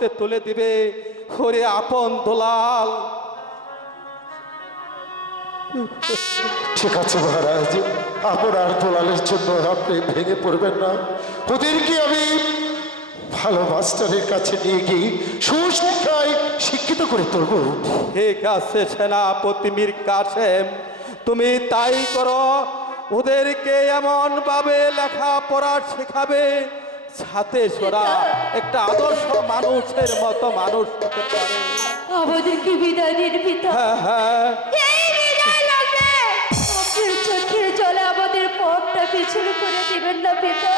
করতে তুলে দিবে। ওরে আপন দোলাল। ঠিক আছে মহারাজ, আপনার দোলালের জন্য আপনি ভেঙে পড়বেন না। ওদেরকে আমি ভালো মাস্টারের কাছে নিয়ে গিয়ে সুশিক্ষায় শিক্ষিত করে তুলব। ঠিক আছে সেনাপতি মীর কাসেম, তুমি তাই করো। ওদেরকে এমন ভাবে লেখাপড়া শেখাবে যাতে ওরা একটা আদর্শ মানুষের মতো মানুষ হতে পারে। আমাদেরকে বিদায় দিন পিতা। হ্যাঁ হ্যাঁ, এই বিদায় লাগবে। আপনার চোখের জলে আমাদের পথটা পিছনে করে দিবেন না পিতা।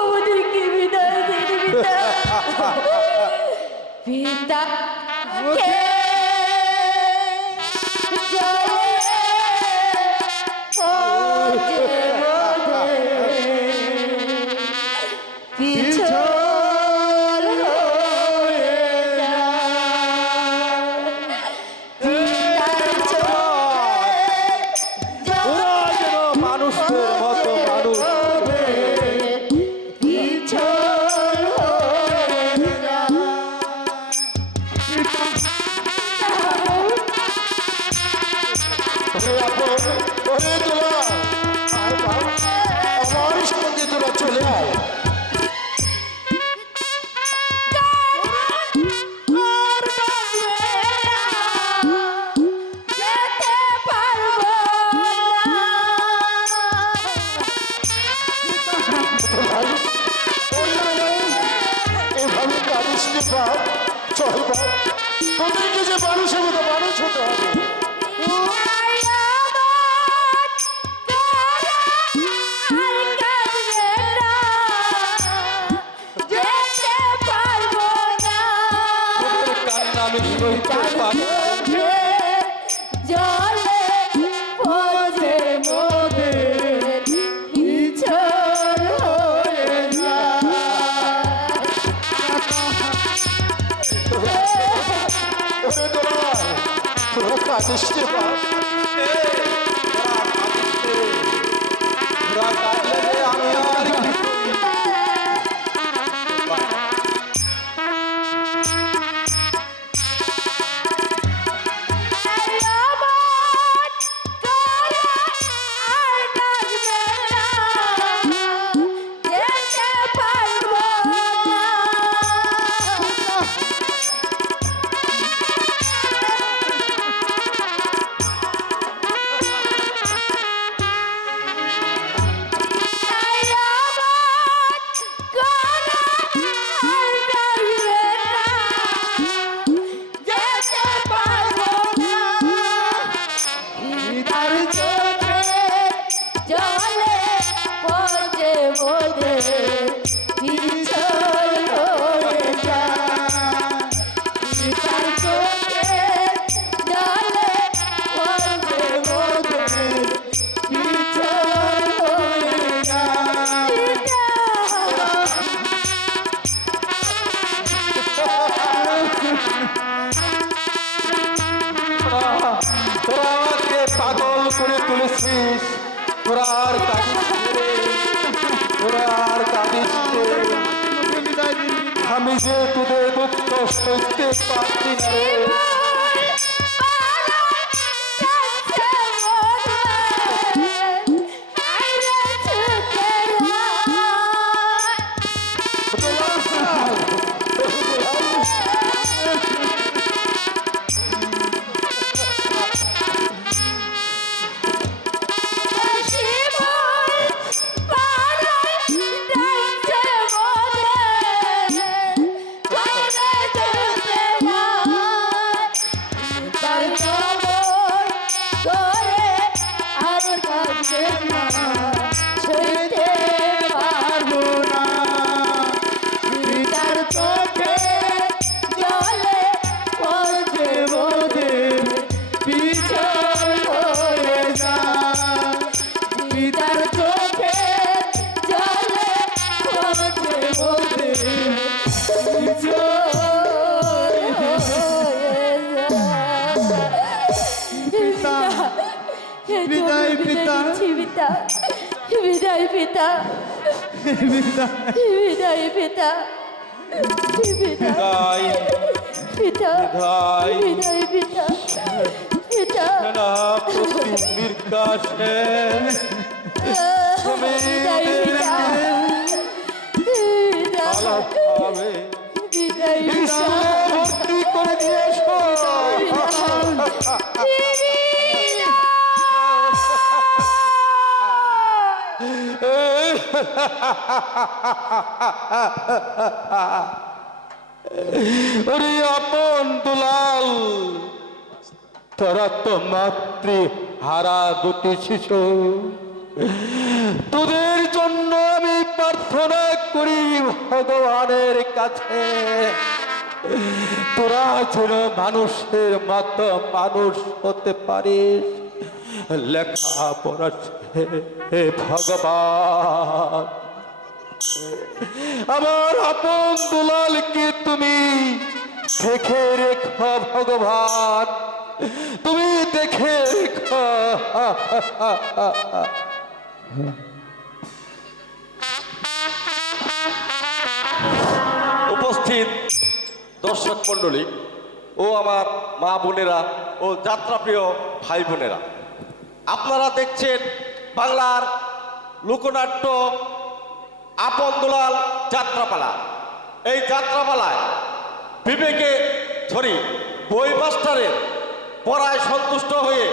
আমাদেরকে বিদায় দিন পিতা। পিতা কে জলে পথে মোদের পিছল হয়ে যায়। পিতার চোখে ওরা যেন মানুষের মতো মানুষ। পিছল হয়ে যায়। ওরে দোলা, আমার সঙ্গে তোরা চলে আয়। যেতে পারবো না। দোলাই, এভাবে কাঁদিস নে বাপ। চল বাপ, তোদেরকে যে মানুষের মতো মানুষ হতে হবে। ওদের কান্না আমি সইতে পারি না। জলে পথে মোদের পিছল হয়ে যায়। ওরে দোলাই, তোরা কাঁদিস নে বাপ। ওরা কাঁদলে যে আমি আর কিছুই জলে পথে মোদের পিছল হয়ে যায়। পিতার চোখে জলে পথে মোদের পিছল হয়ে যায়। তোরা আমাকে পাগল করে তুলেছিস। তোরা আর কাঁদিস রে, তোরা আর কাঁদিস রে। আমি যে তোদের দুঃখ সইতে পারছি না রে। বিদায় পিতা, বিদায় পিতা। বিদায় পিতা বিদায় বিদায় পিতা পিতা সেনাপতি মীর কাসেম তুমি বিদায় পিতা পিতা ভালোভাবে বিদায় পিতা ভর্তি করে দিয়েছো ওরে আপন দুলাল, তোরা তো মাতৃ হারা দুটি শিশু, তোদের জন্য আমি প্রার্থনা করি ভগবানের কাছে, তোরা যেন মানুষের মতো মানুষ হতে পারিস, লেখাপড়া হে ভগবান। আমার আপন দুলালকে তুমি দেখে রেখো ভগবান, তুমি দেখে রেখো। উপস্থিত দর্শক মণ্ডলী ও আমার মা বোনেরা ও যাত্রাপ্রিয় ভাই বোনেরা, আপনারা দেখছেন বাংলার লোকনাট্য আপন দুলাল যাত্রাপালা। এই যাত্রাপালায় বিবেকে ধরি বই মাস্টারের পড়ায় সন্তুষ্ট হয়ে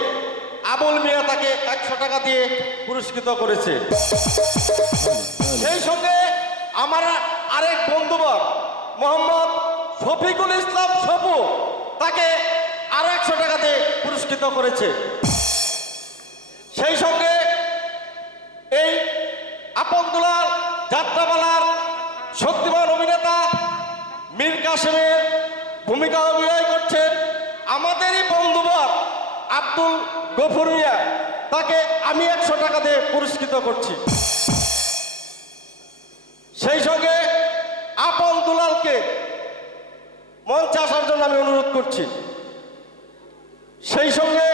আবুল মিয়া তাকে 100 টাকা দিয়ে পুরস্কৃত করেছে। সেই সঙ্গে আমার আরেক বন্ধুবর মোহাম্মদ শফিকুল ইসলাম সপু তাকে আরো 100 টাকা দিয়ে পুরস্কৃত করেছে। সেই সঙ্গে এই আপন দুলাল যাত্রাপালার শক্তিমান অভিনেতা মীর কাসেমের ভূমিকা অভিনয় করছেন আমাদেরই বন্ধুবর আব্দুল গফুর মিয়া, তাকে আমি 100 টাকা দিয়ে পুরস্কৃত করছি। সেই সঙ্গে আপন দুলালকে মঞ্চে আসার জন্য আমি অনুরোধ করছি। সেই সঙ্গে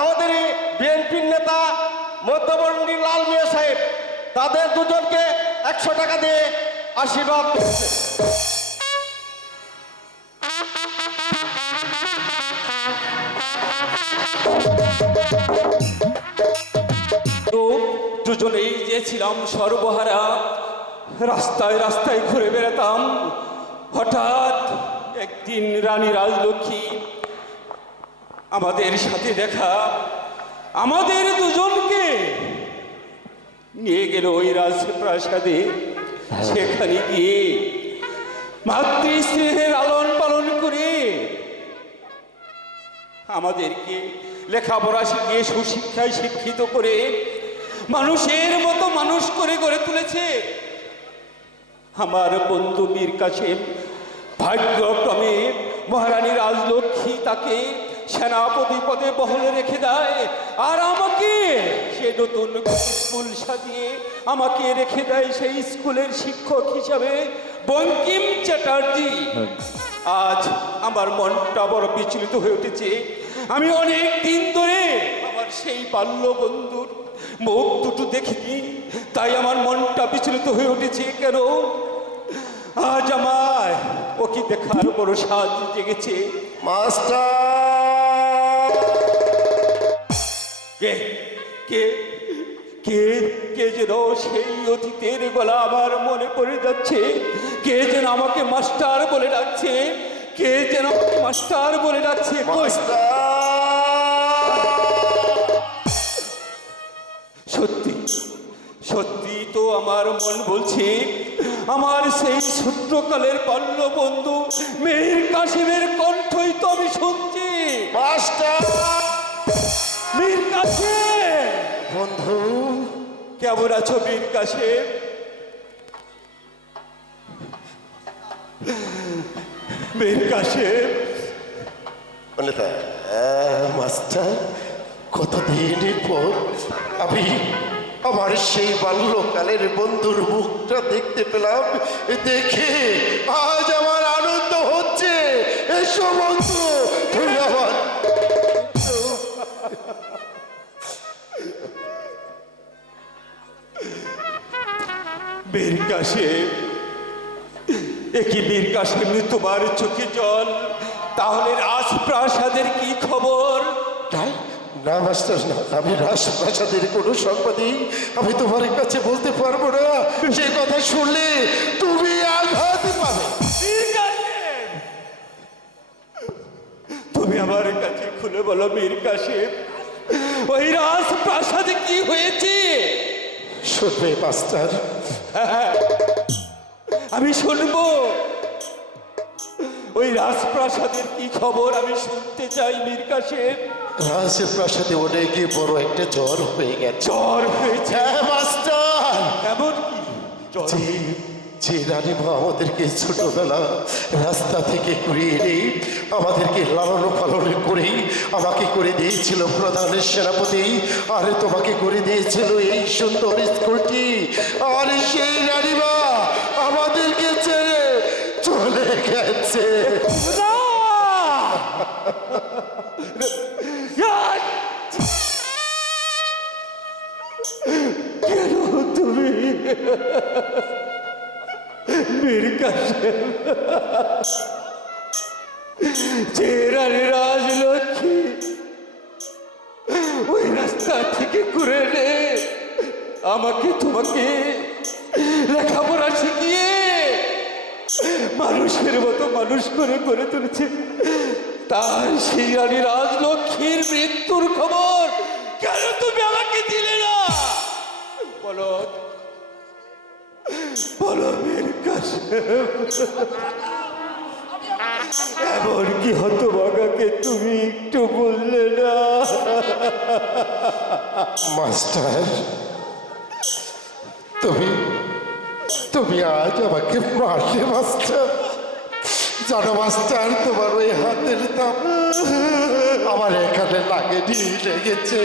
আমাদের বিএনপির নেতা মধ্যবর্তী লাল মিয়া সাহেব, তাদের দুজনকে 100 টাকা দিয়ে আশীর্বাদ করছে। তো দুজনেই যে ছিলাম সর্বহারা, রাস্তায় রাস্তায় ঘুরে বেড়াতাম। হঠাৎ একদিন রানী রাজলক্ষ্মী আমাদের সাথে দেখা, আমাদের দুজনকে নিয়ে গেল ওই রাজপ্রাসাদে। সেখানে গিয়ে মাতৃস্নেহের লালন পালন করে আমাদেরকে লেখাপড়া শিখিয়ে সুশিক্ষায় শিক্ষিত করে মানুষের মতো মানুষ করে গড়ে তুলেছে। আমার বন্ধু মীর কাসেম ভাগ্যক্রমে মহারানী রাজলক্ষ্মী তাকে সেনাপতি পদে বহলে রেখে দেয়, আর আমাকে সে নতুন স্কুল সাজিয়ে আমাকে রেখে দেয় সেই স্কুলের শিক্ষক হিসাবে বঙ্কিম চ্যাটার্জি। আজ আমার মনটা বড় বিচলিত হয়ে উঠেছে। আমি অনেক দিন ধরে আমার সেই বাল্য বন্ধুর মুখ দুটো দেখিনি, তাই আমার মনটা বিচলিত হয়ে উঠেছে। কেন আজ আমার ওকে দেখার বড় সাজ জেগেছে। মাস্টার, কে কে কে কে যেন সেই অতীতের গলা আমার মনে পড়ে যাচ্ছে। কে যেন আমাকে মাস্টার বলে ডাকছে, কে যেন আমাকে মাস্টার বলে ডাকছে। কই? সত্যি সত্যি তো আমার মন বলছে, আমার সেই ছোট্টকালের বাল্য বন্ধু মীর কাসেমের কণ্ঠই তো আমি শুনছি। মাস্টার, মীর কাসেম, বন্ধু কেমন আছো মীর কাসেম? মীর কাসেম, মাস্টার, কতদিনের পর আমি আমার সেই বাল্যকালের বন্ধুর মুখটা দেখতে পেলাম। দেখে আজ আমার আনন্দ হচ্ছে। এসো বন্ধু, তুমি আমার মীর কাসেম, একই বীর কাশিম তোমার চোখে জল, তাহলে রাজপ্রাসাদের কি খবর? তাই না মাস্টার, না আমি রাজপ্রাসাদের কোনো সংবাদই আমি তোমার কাছে বলতে পারবো না। সে কথা শুনলে তুমি আঘাত পাবে। বীর কাশিম, তুমি আমার কাছে খুলে বলো বীর কাশিম, ওই রাজপ্রাসাদে কি হয়েছে? শুনবে মাস্টার? আমি শুনবো। ওই রাজপ্রাসাদের কি খবর আমি শুনতে চাই বীর কাশিম। রাজপ্রাসাদে অনেক বড় একটা জ্বর হয়ে গেছে। জ্বর হয়েছে? হ্যাঁ মাস্টার, এমন কি জ্বর? যে রানীমা আমাদেরকে ছোটবেলা রাস্তা থেকে কুড়িয়ে এনে আমাদেরকে লালন পালন করে আমাকে করে দিয়েছিল প্রধান সেনাপতি, আর তোমাকে করে দিয়েছিল এই সুন্দর স্কুলটি, আর সেই রানীমা আমাদেরকে ছেড়ে চলে গেছে। কেন তুমি বীর কাশিম, যে রানী রাজলক্ষ্মী ওই রাস্তা থেকে ঘুরে নে আমাকে তোমাকে লেখাপড়া শিখিয়ে মানুষের মতো মানুষ করে গড়ে তুলেছে, তার সেই রানী রাজলক্ষ্মীর মৃত্যুর খবর কেন তুমি আমাকে দিলে না? বলো বলো বীর কাশিম, এমন কি হতভাগাকে তুমি একটু বললে না? মাস্টার, তুমি তুমি আজ আমাকে মারলে মাস্টার। জানো মাস্টার, তোমার ওই হাতের দাম আমার এখানে লাগেনি, লেগেছে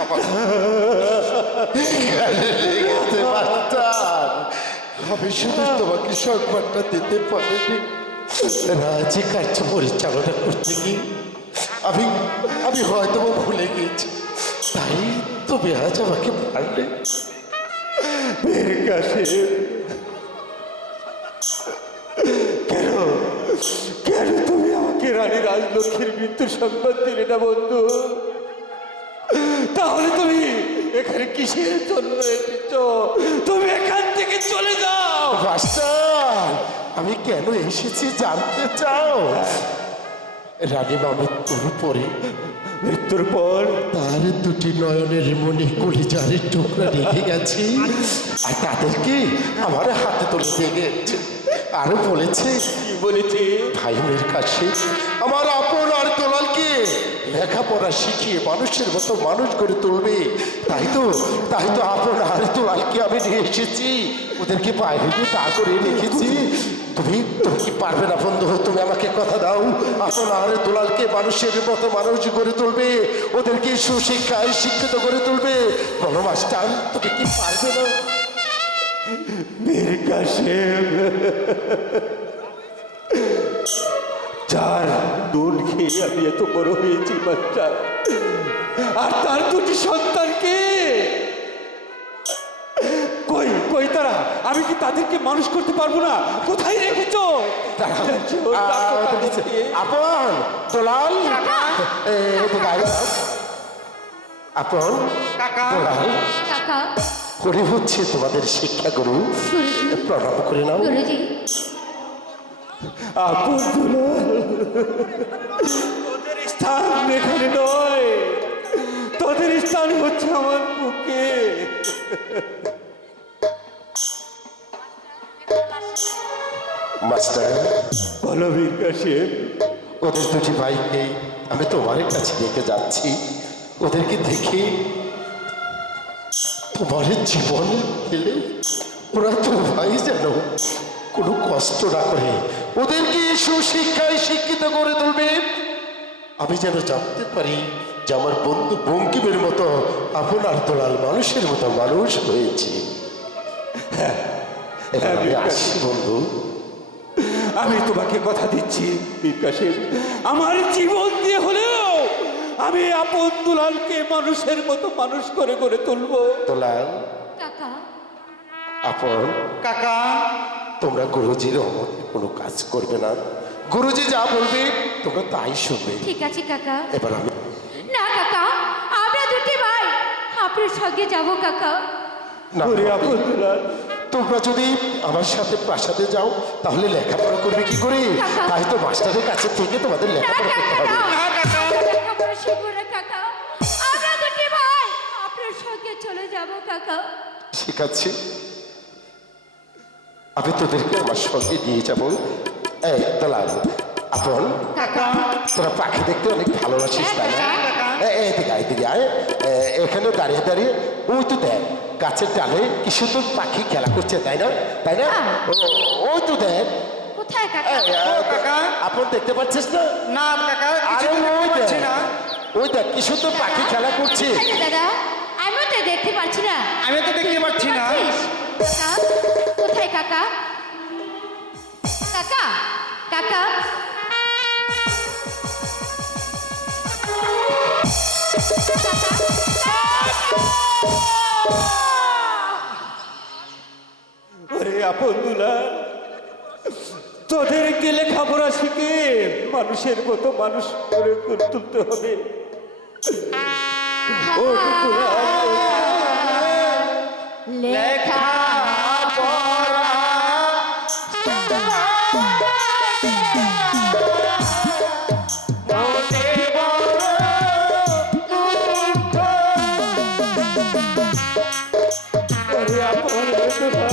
আমার এখানে লেগেছে মাস্টার। আমি শুধু তোমাকে সংবাদটা দিতে পারিনি। রাজি কার্য পরিচালনা করতে গিয়ে আমি আমি হয়তো ভুলে গেছি, তাই তুমি আজ আমাকে মারলে। বীর কাশিম, কেন কেন তুমি আমাকে রানী রাজলক্ষ্মীর মৃত্যুর সংবাদ দিলে না বন্ধু? তাহলে তুমি এখানে কিসের জন্য এসেছ? তুমি এখান থেকে চলে যাও। মাস্টার, আমি কেন এসেছি জানতে চাও? রানীমা মৃত্যুর পর তার দুটি নয়নের মনে কলিজার টুকরা রেখে গেছি, আর তাদেরকে আমার হাতে তুলে দিয়ে গেছে। আরো বলেছে, কি বলেছে? ভাই মেয়ের কাছে আমার আপন আর তোলালকে লেখাপড়া শিখিয়ে মানুষের মতো মানুষ করে তুলবে। তাই তো আপন আর তোলালকে আমি নিয়ে এসেছি, ওদেরকে বাইরে দিয়ে তা করে রেখেছি। তুমি কি পারবে না বন্ধু? তুমি আমাকে কথা দাও, আপন আর তোলালকে মানুষের মতো মানুষ করে তুলবে, ওদেরকে সুশিক্ষায় শিক্ষিত করে তুলবে। বলো মাস্টার, তুমি কি পারবে না? বীর কাশিম, যার দুধ খেয়ে আমি এত বড় হয়েছি মাস্টার, আর তার দুটি সন্তানকে কই কই তারা? আমি কি তাদেরকে মানুষ করতে পারবো না? কোথায় রেখেছ? আপন তোলাল, আপন তোলাল, কাকা, করে হচ্ছে তোমাদের শিক্ষা গুরু, প্রণাম করে নাও। গুরুজি, আপন দুলাল, তোদের স্থান এখানে নয়, তোদের স্থান হচ্ছে আমার বুকে। মাস্টার, বলো বীর কাশিম। ওদের দুটি ভাইকে আমি তোমার কাছে দেখে যাচ্ছি, ওদেরকে দেখে তোমার জীবন গেলে ওরা তো ভাই যেন কোনো কষ্ট না করে ওদেরকে সুশিক্ষায় শিক্ষিত করে তুলবে। আমি যেন জানতে পারি যে আমার বন্ধু বঙ্কিমের মতো আপনার তোলাল মানুষের মতো মানুষ হয়েছে। এবার আমি আসি বন্ধু। আমি তোমাকে কথা দিচ্ছি বীর কাশিম, আমার জীবন দিয়ে হলেও আমি আপন দুলালকে মানুষের মতো মানুষ করে গড়ে তুলবো। তোলাল, কাকা, আপন কাকা, তোমরা গুরুজির অমতে কোনো কাজ করবে না। গুরুজি যা বলবে তোমরা তাই শুনবে। ঠিক আছে কাকা। এবার আমি না কাকা, আমরা দুটি ভাই আপনার সঙ্গে যাব কাকা। না, ওরে আপন দুলাল, তোমরা যদি আমার সাথে প্রাসাদে যাও তাহলে লেখাপড়া করবে কি করে? কাকা। তাই তো মাস্টারের কাছে থেকে তোমাদের না লেখাপড়া কাকা, করতে হবে। না। আমরা লেখাপড়া শিখবো না কাকা। আমরা দুটি ভাই আপনার সঙ্গে চলে যাব কাকা। ঠিক আছে, আমি তোদেরকে আমার সঙ্গে নিয়ে যাবো। এই দলাল আপন, কাকা। তোরা পাখি দেখতে অনেক ভালোবাসিস তাই না? হ্যাঁ, এদিকে আয়। এখানে দাঁড়িয়ে দাঁড়িয়ে ওই তো দেখ গাছের ডালে কি সুন্দর পাখি খেলা করছে তাই না? তাই না? ওই তো দেখ। কোথায় কাকা? আপন দেখতে পাচ্ছিস না? না কাকা, আরে ওই দেখ, ওই দেখ কি সুন্দর পাখি খেলা করছে। কোথায় দাদা? আমিও তো দেখতে পাচ্ছি না। আমি তো দেখতে পাচ্ছি না। পাচ্ছিস? কাকা, কোথায় কাকা? কাকা, কাকা। ওরে আপন দুলাল, তোদেরকে লেখাপড়া শিখে মানুষের মতো মানুষ করে তুলতে হবে। ও দুলাল, লেখা ওরে আপন দুলাল,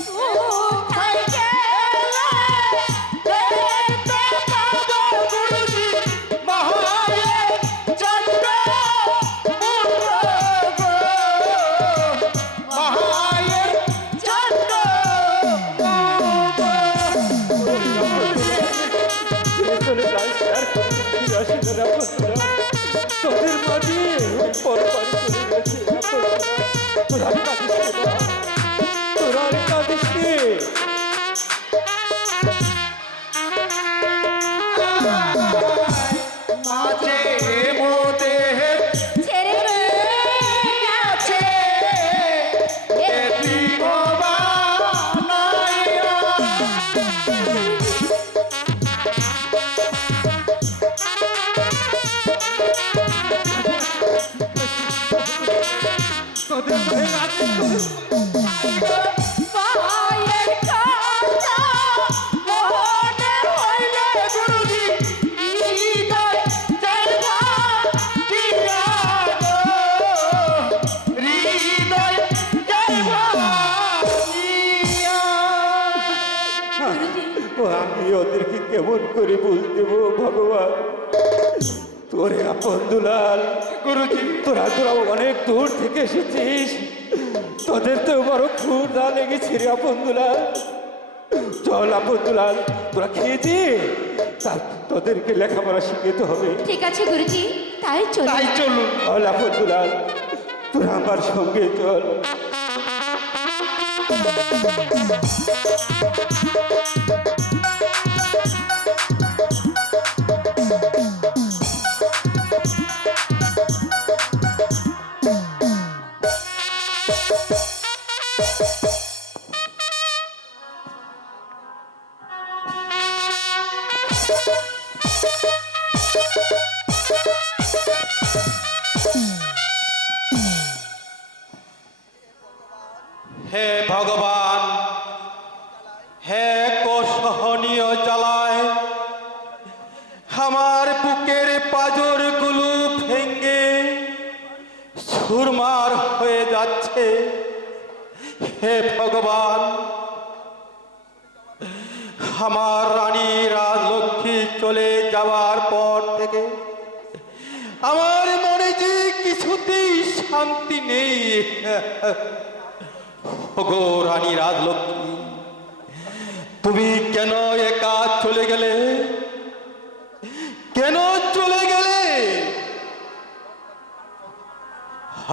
কোথায় গেলে দেখতে পাবো গুরুজি মহাবীর চন্দ্র মহাবীর চন্দ্র চলে যাস আর ফিরে আসি না রে আপন দুলাল। তোদের মাঝে ওই পরপারে চলে গেছে আপন দুলাল। তোরা আর কাঁদিস নে বাবা, তোরা আর কাঁদিস নে। ছেড়ে গেছে তোদের মাঝে কাঁদিস পায়ের কাটা মনে হইলে গুরুজি হৃদয় জায়গা দিয়া গো হৃদয় জায়গা দিয়া গুরুজি আমি ওদেরকে কেমন করে বুঝ দেব ভগবান? তোরে আপন দুলাল, গুরুজি তোরা অনেক দূর থেকে এসেছিস, তোদের তো বড় ক্ষুধা লেগেছে রে আপন দুলাল। চল আপন দুলাল, তোরা খেয়েছি, তোদেরকে লেখাপড়া শিখাতে হবে। ঠিক আছে গুরুজি, তাই চলুন। চল আপন দুলাল, তোরা আমার সঙ্গে চল। হে ভগবান, হে অসহনীয় জ্বালায় আমার বুকের পাঁজরগুলো ভেঙে সুরমার হয়ে যাচ্ছে। হে ভগবান, আমার রানী রাজলক্ষ্মী চলে যাওয়ার পর থেকে আমার মনে যে কিছুতেই শান্তি নেই। ওগো রানী রাজলক্ষ্মী, তুমি কেন একা চলে গেলে? কেন চলে গেলে?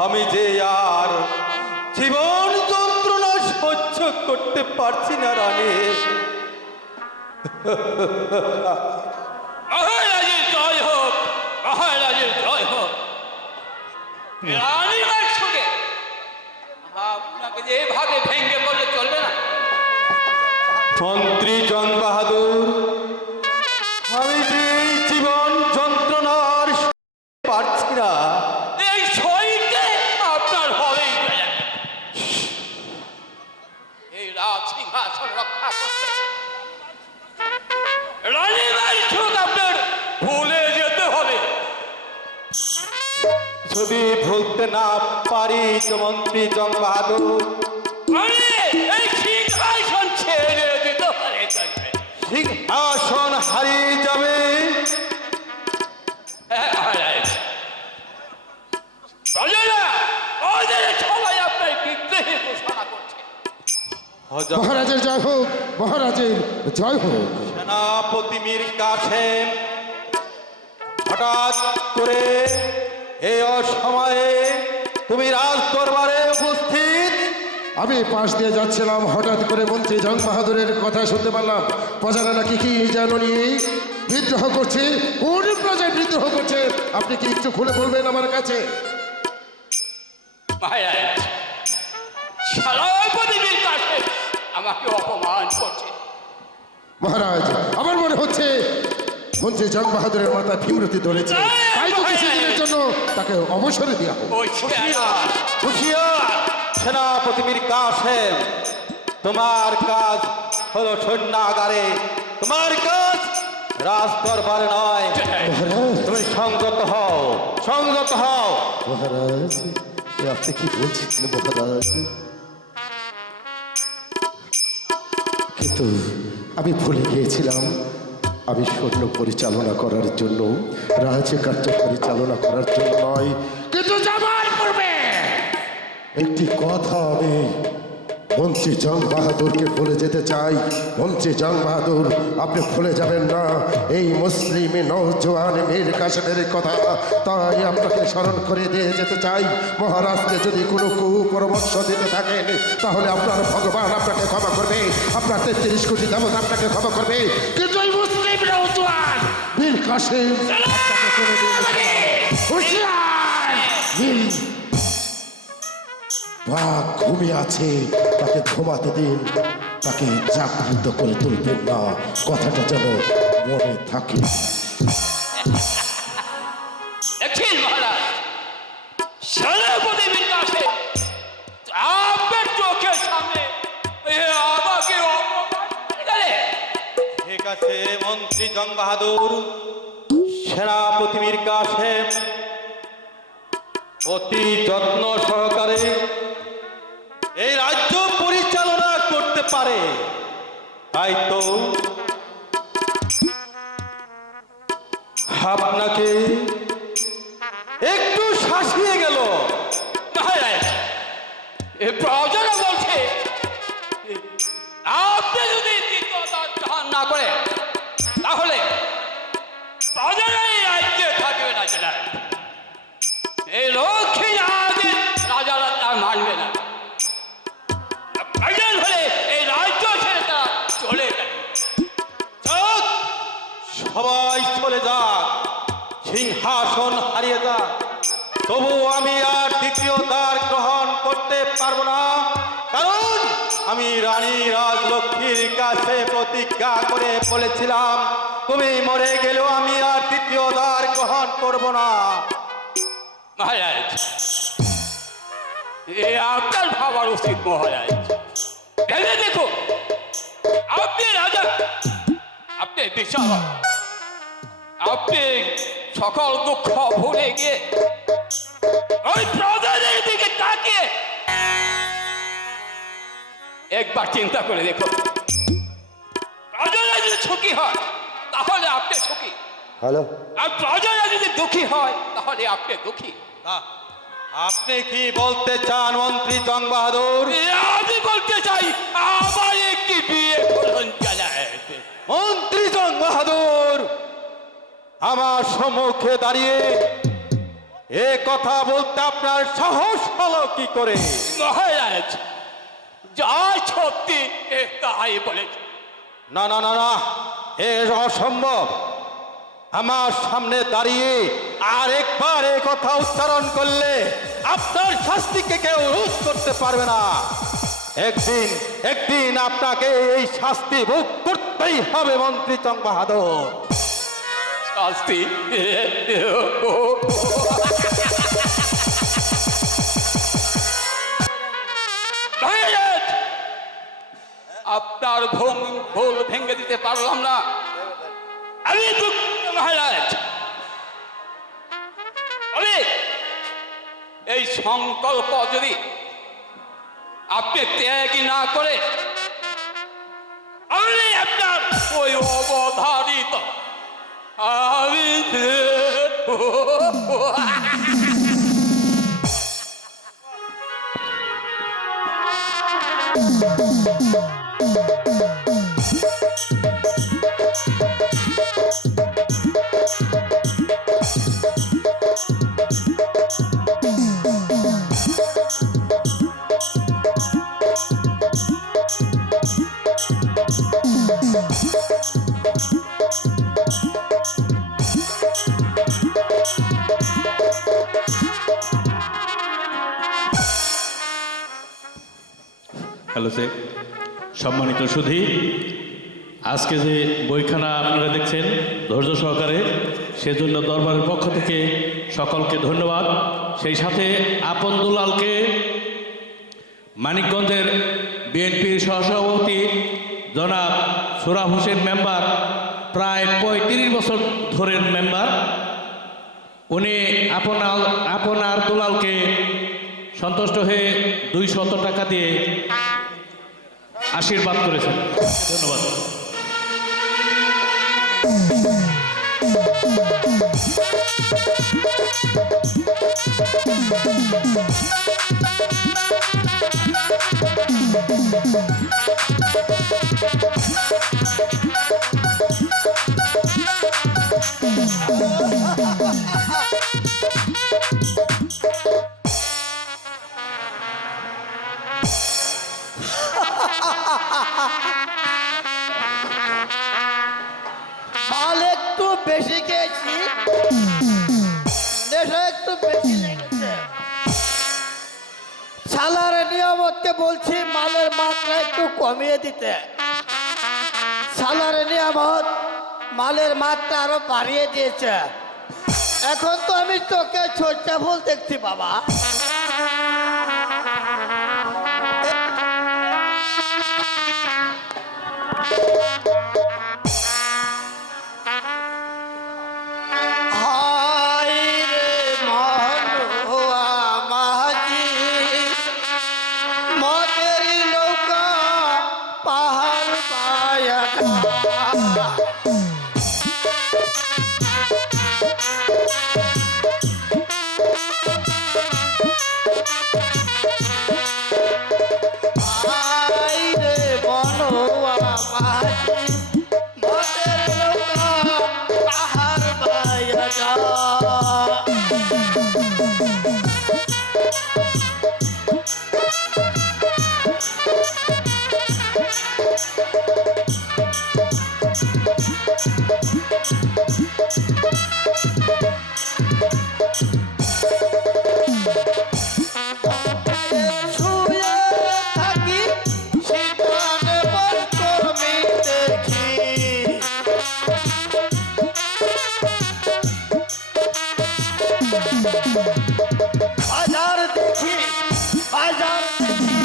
আমি যে আর জীবন যন্ত্রণা সহ্য করতে পারছি না রানী। জয় হোক রানীমার সঙ্গে আপনাকে যে এভাবে ভেঙে বললে চলবে না। মন্ত্রী জং বাহাদুর, আমি যে এই জীবন যন্ত্রণার সইতে পারছি না। এই সইতে আপনার হবেই না। এই রাজ সিংহাসন রক্ষা করতে রানীমার সুখ আপনার ভুলে যেতে হবে। যদি ভুলতে না পারি তো মন্ত্রী জং বাহাদুর, আরে এই সিংহাসন ছেড়ে দিতে পারে চলবে। সিংহাসন হারিয়ে যাবে। হ্যাঁ, মহারাজ। প্রজারা ওদের সবাই আপনার বিদ্রোহী ঘোষণা করছে। মহারাজের জয় হোক, মহারাজের জয় হোক। সেনাপতি মীর কাসেম হঠাৎ করে এই অসময়ে তুমি রাজ দরবারে উপস্থিত। আমি পাশ দিয়ে যাচ্ছিলাম, হঠাৎ করে মন্ত্রী জং বাহাদুরের কথা শুনতে পারলাম। প্রজারা নাকি কি যেন নিয়ে বিদ্রোহ করছে। কোন প্রজায় বিদ্রোহ করছে আপনি কি একটু খুলে বলবেন আমার কাছে? মহারাজ, সেনাপতি মীর কাসেম আমাকে অপমান করছে। মহারাজ, আমার মনে হচ্ছে মন্ত্রী জং বাহাদুরের মাথায় ভীমরতি ধরেছে, তাই তো কিছুদিনের জন্য তাকে অবসরে দেওয়া হোক। ওই ছেলেরা হুঁশিয়ার সেনাপতি মীর কাসেম, তোমার কাজ হলো সৈন্যাগারে, তোমার কাজ রাজ দরবারে নয়। মহারাজ, তুমি সংযত হও, সংযত হও। মহারাজ, এ আপনি কি বলছেন মহারাজ? কিন্তু আমি ভুলে গিয়েছিলাম, আমি সৈন্য পরিচালনা করার জন্য, রাজ্য কার্য পরিচালনা করার জন্য নয়, কিন্তু জামাল করবে। একটি কথা আমি মন্ত্রী জং বাহাদুরকে বলে যেতে চাই। মন্ত্রী জং বাহাদুর, আপনি ভুলে যাবেন না এই মুসলিম নৌজওয়ান মীর কাসেমের কথা। তাই আপনাকে স্মরণ করে দিয়ে যেতে চাই, মহারাজকে যদি কোনো কুপরামর্শ দিতে থাকেন তাহলে আপনার ভগবান আপনাকে ক্ষমা করবে, আপনার 33 কোটি দেবতা আপনাকে ক্ষমা করবে, কিন্তু এই মুসলিম নৌজওয়ান মীর কাসেম আপনাকে কোনোদিন হুঁশিয়ার! বা ঘুমিয়ে আছে, তাকে ঘুমাতে দিন, তাকে জাগ্রত করে তুলবেন না, কথাটা যেন মনে থাকে। দেখছেন মহারাজ, সেনাপতি মীর কাসেম আপনার চোখের সামনে আমাকে অপমান করে গেলে। ঠিক আছে মন্ত্রী জং বাহাদুর, সেনাপতি মীর কাসেম অতি যত্ন সহকারে এই রাজ্য পরিচালনা করতে পারে, তাই তো আপনাকে একটু শাসিয়ে গেল। মহারাজ, এ প্রজারা বলছে আপনি যদি দ্বিতীয়বার গ্রহণ না করে তাহলে প্রজারাই রাজ্যে থাকবে না। জেলা এই লক্ষ্মী আগে রাজারা তা মানবে না। প্রয়োজন হলে এই রাজ্য ছেড়ে তারা চলে যাবে। যাক, সবাই চলে যাক, সিংহাসন হারিয়ে যাক, তবু আমি আর দ্বিতীয় দ্বার গ্রহণ করতে পারবো না। কারণ আমি রানী রাজলক্ষ্মীর কাছে প্রতিজ্ঞা করে বলেছিলাম, তুমি মরে গেলেও আমি আর দ্বিতীয় দ্বার গ্রহণ করব না। মহারাজ, এ আপনার ভাবার উচিত মহারাজ। ভেবে দেখো, আপনি রাজা, আপনি বিশাল, আপনি সকল দুঃখ ভুলে গিয়ে ওই প্রজাদের দিকে তাকিয়ে একবার চিন্তা করে দেখো, প্রজারা যদি সুখী হয় তাহলে আপনি সুখী, হ্যালো, আর প্রজারা যদি দুঃখী হয় তাহলে আপনি দুঃখী। আপনি কি বলতে চান মন্ত্রী জং বাহাদুর? আমি বলতে চাই আমার একটি বিয়ে করুন। মন্ত্রী জং বাহাদুর, আমার সম্মুখে দাঁড়িয়ে এ কথা বলতে আপনার সাহস হলো কি করে? মহারাজ, যা সত্যি তাই বলেছে। না না না না, এ অসম্ভব। আমার সামনে দাঁড়িয়ে আর একবার এই কথা উচ্চারণ করলে আপনার শাস্তিকে কেউ রোধ করতে পারবে না। একদিন একদিন আপনাকে এই শাস্তি ভোগ করতেই হবে মন্ত্রী চং বাহাদুর। শাস্তি? আপনার ভুল ভেঙে দিতে পারলাম না, আমি মহারাজ। এই সংকল্প যদি আপনি ত্যাগই না করে আমি আপনার ওই অবধারিত আমি হ্যালো স্যার, সম্মানিত সুধী, আজকে যে বইখানা আপনারা দেখছেন ধৈর্য সহকারে, সেজন্য দরবারের পক্ষ থেকে সকলকে ধন্যবাদ। সেই সাথে আপন দুলালকে মানিকগঞ্জের বিএনপির সহসভাপতি জনাব সোহরাব হোসেন মেম্বার, প্রায় 35 বছর ধরেন মেম্বার, উনি আপনার দুলালকে সন্তুষ্ট হয়ে 200 টাকা দিয়ে আশীর্বাদ করেছেন। ধন্যবাদ। মাল একটু বেশি খেয়েছি, নেশা একটু বেশি লেগেছে। সালার নিয়ামতকে বলছি মালের মাত্রা একটু কমিয়ে দিতে। সালার নিয়ামত মালের মাত্রা আরো বাড়িয়ে দিয়েছে। এখন তো আমি চোখে ছোট্টা ফুল দেখছি বাবা। বাজার দেখি, বাজার দেখি,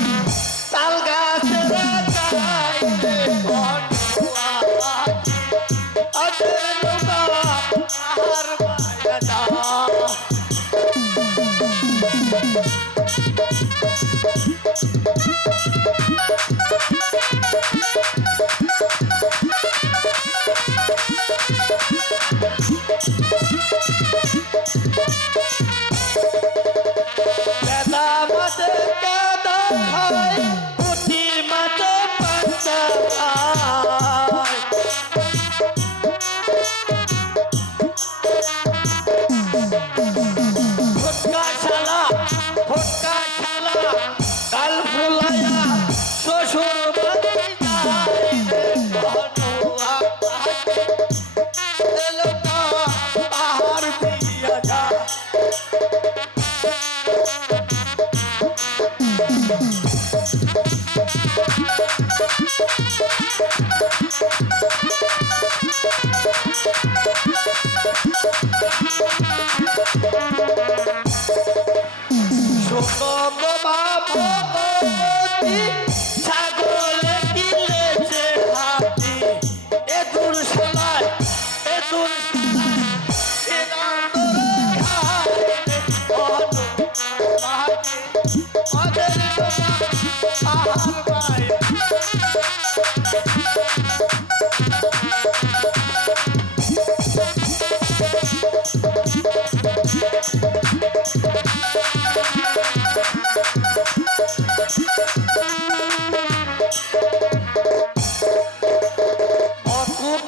তাল গাছের গায়ে বটুয়া বাজি, আদের নৌকা আর বায়না। বেদা মাছে কেদা খায়, পুঁটি মাছে পাঁচা খায়। ছাগলে কিলেছে হাতি এ দূর শোনায় এ দূর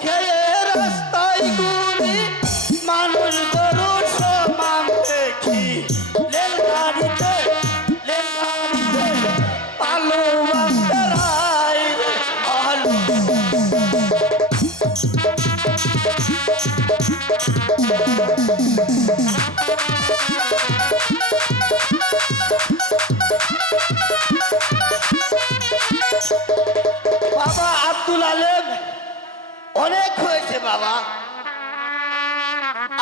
খেয়ে রাস্তায় ঘুরি মানুষ গরু সমান দেখি রেলগাড়িতে আলু বাস্তারাই আলু বাবা আব্দুল আলেম অনেক হয়েছে বাবা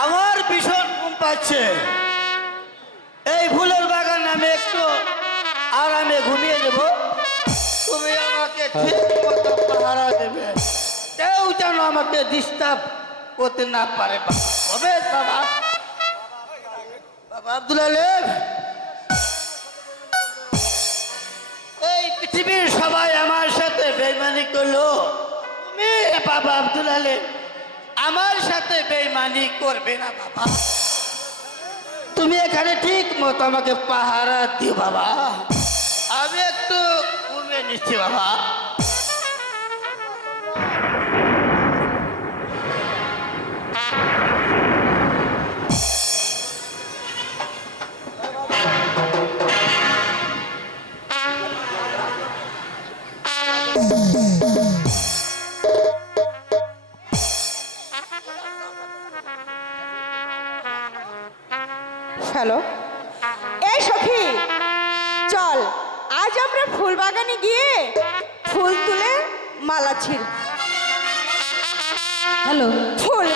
আমার ভীষণ ঘুম পাচ্ছে এই ফুলের বাগান আমি একটু আরামে ঘুমিয়ে দেব তুমি আমাকে ঠিক মতো পাহারা দেবে কেউ যেন আমাকে ডিস্টার্ব করতে না পারে হবে বাবা বাবা আব্দুল আলেম এই পৃথিবীর সবাই আমার সাথে বেইমানি করলো তুমি বাবা আব্দুল আলেম আমার সাথে বেইমানি করবে না বাবা তুমি এখানে ঠিক মতো আমাকে পাহারা দিও বাবা আমি একটু ঘুমিয়ে নিচ্ছি বাবা হ্যালো এই সখী চল আজ আমরা ফুল বাগানে গিয়ে ফুল তুলে মালা ছিঁড়ব হ্যালো ফুল